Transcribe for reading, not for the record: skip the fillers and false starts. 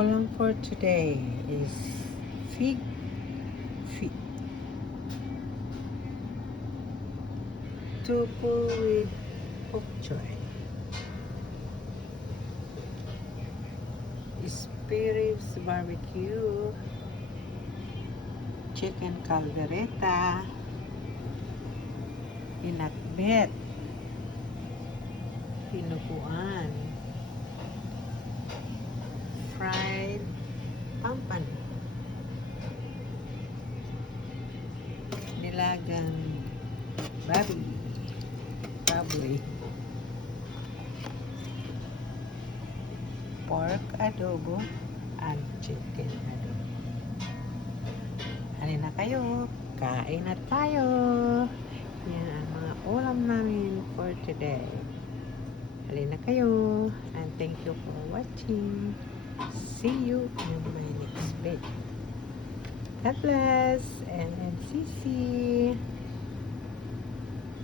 ulam for today is fig tofu with bok choy, spare ribs barbecue, chicken caldereta, pinakbet, pinupuan, fried pampano, nilagang baboy, pork adobo, and chicken adobo. Halina kayo, kain na tayo. Yan ang mga ulam namin for today. Halina kayo, and thank you for watching. See you in my next video. God bless, and NCC.